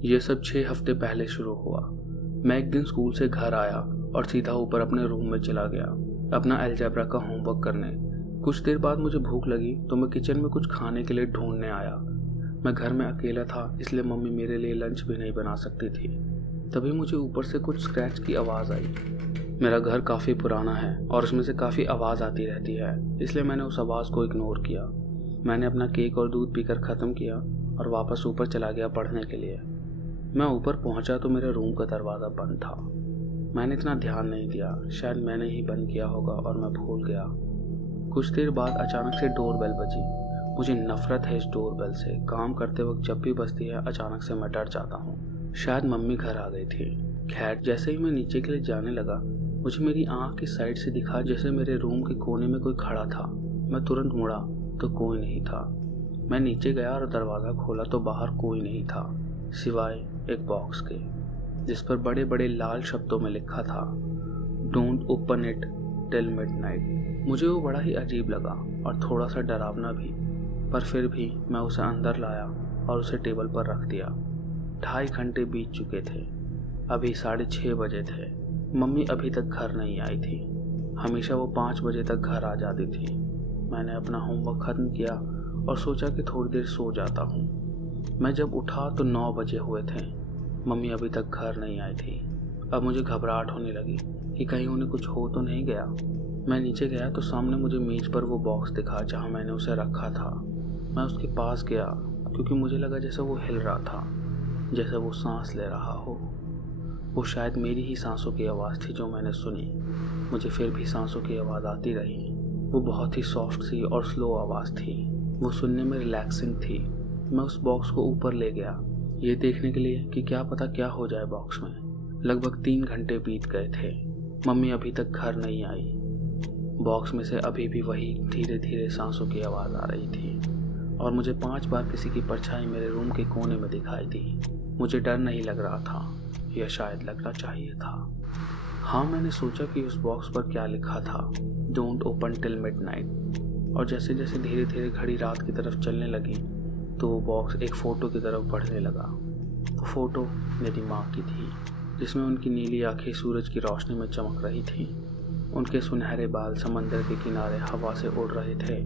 ये सब 6 हफ्ते पहले शुरू हुआ। मैं एक दिन स्कूल से घर आया और सीधा ऊपर अपने रूम में चला गया अपना अलजेब्रा का होमवर्क करने। कुछ देर बाद मुझे भूख लगी तो मैं किचन में कुछ खाने के लिए ढूंढने आया। मैं घर में अकेला था, इसलिए मम्मी मेरे लिए लंच भी नहीं बना सकती थी। तभी मुझे ऊपर से कुछ स्क्रैच की आवाज़ आई। मेरा घर काफ़ी पुराना है और उसमें से काफ़ी आवाज़ आती रहती है, इसलिए मैंने उस आवाज़ को इग्नोर किया। मैंने अपना केक और दूध पीकर ख़त्म किया और वापस ऊपर चला गया पढ़ने के लिए। मैं ऊपर पहुंचा तो मेरे रूम का दरवाज़ा बंद था। मैंने इतना ध्यान नहीं दिया, शायद मैंने ही बंद किया होगा और मैं भूल गया। कुछ देर बाद अचानक से डोरबेल बजी। मुझे नफरत है इस डोरबेल से। काम करते वक्त जब भी बजती है अचानक से मैं डर जाता हूँ। शायद मम्मी घर आ गई थी। खैर, जैसे ही मैं नीचे के लिए जाने लगा, मुझे मेरी आँख की साइड से दिखा जैसे मेरे रूम के कोने में कोई खड़ा था। मैं तुरंत मुड़ा तो कोई नहीं था। मैं नीचे गया और दरवाज़ा खोला तो बाहर कोई नहीं था, सिवाय एक बॉक्स के, जिस पर बड़े बड़े लाल शब्दों में लिखा था, don't open it till midnight. मुझे वो बड़ा ही अजीब लगा और थोड़ा सा डरावना भी, पर फिर भी मैं उसे अंदर लाया और उसे टेबल पर रख दिया। 2.5 घंटे बीत चुके थे। अभी 6:30 बजे थे। मम्मी अभी तक घर नहीं आई थी। हमेशा वो 5 बजे तक घर आ जाती थी। मैंने अपना होमवर्क ख़त्म किया और सोचा कि थोड़ी देर सो जाता हूँ। मैं जब उठा तो 9 बजे हुए थे। मम्मी अभी तक घर नहीं आई थी। अब मुझे घबराहट होने लगी कि कहीं उन्हें कुछ हो तो नहीं गया। मैं नीचे गया तो सामने मुझे मेज पर वो बॉक्स दिखा जहाँ मैंने उसे रखा था। मैं उसके पास गया क्योंकि मुझे लगा जैसे वो हिल रहा था, जैसे वो सांस ले रहा हो। वो शायद मेरी ही सांसों की आवाज़ थी जो मैंने सुनी। मुझे फिर भी सांसों की आवाज़ आती रही। वो बहुत ही सॉफ्ट सी और स्लो आवाज़ थी। वो सुनने में रिलैक्सिंग थी। मैं उस बॉक्स को ऊपर ले गया, ये देखने के लिए कि क्या पता क्या हो जाए बॉक्स में। लगभग 3 घंटे बीत गए थे। मम्मी अभी तक घर नहीं आई। बॉक्स में से अभी भी वही धीरे धीरे सांसों की आवाज़ आ रही थी और मुझे 5 बार किसी की परछाई मेरे रूम के कोने में दिखाई दी। मुझे डर नहीं लग रहा था, यह शायद लगना चाहिए था। हाँ, मैंने सोचा कि उस बॉक्स पर क्या लिखा था, डोंट ओपन टिल मिडनाइट। और जैसे जैसे धीरे धीरे घड़ी रात की तरफ चलने लगी तो वो बॉक्स एक फ़ोटो की तरफ बढ़ने लगा। वो फ़ोटो मेरी माँ की थी, जिसमें उनकी नीली आंखें सूरज की रोशनी में चमक रही थीं। उनके सुनहरे बाल समंदर के किनारे हवा से उड़ रहे थे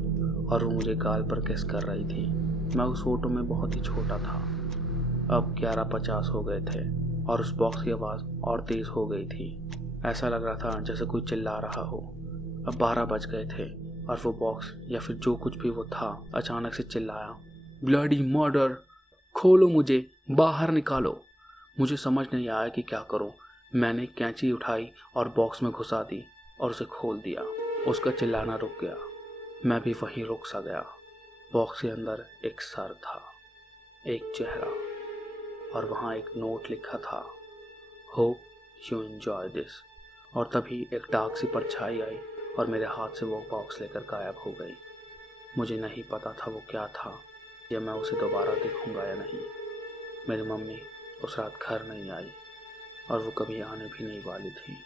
और वो मुझे गाल पर किस कर रही थी। मैं उस फोटो में बहुत ही छोटा था। अब 11:50 हो गए थे और उस बॉक्स की आवाज़ और तेज़ हो गई थी। ऐसा लग रहा था जैसे कोई चिल्ला रहा हो। अब 12 बज गए थे और वो बॉक्स या फिर जो कुछ भी वो था अचानक से चिल्लाया, ब्लडी मर्डर, खोलो मुझे, बाहर निकालो। मुझे समझ नहीं आया कि क्या करूं। मैंने कैंची उठाई और बॉक्स में घुसा दी और उसे खोल दिया। उसका चिल्लाना रुक गया। मैं भी वहीं रुक सा गया। बॉक्स के अंदर एक सर था, एक चेहरा और वहाँ एक नोट लिखा था, होप यू एंजॉय दिस। और तभी एक डार्क सी परछाई आई और मेरे हाथ से वो बॉक्स लेकर गायब हो गई। मुझे नहीं पता था वो क्या था या मैं उसे दोबारा देखूंगा या नहीं। मेरी मम्मी उस रात घर नहीं आई और वो कभी आने भी नहीं वाली थी।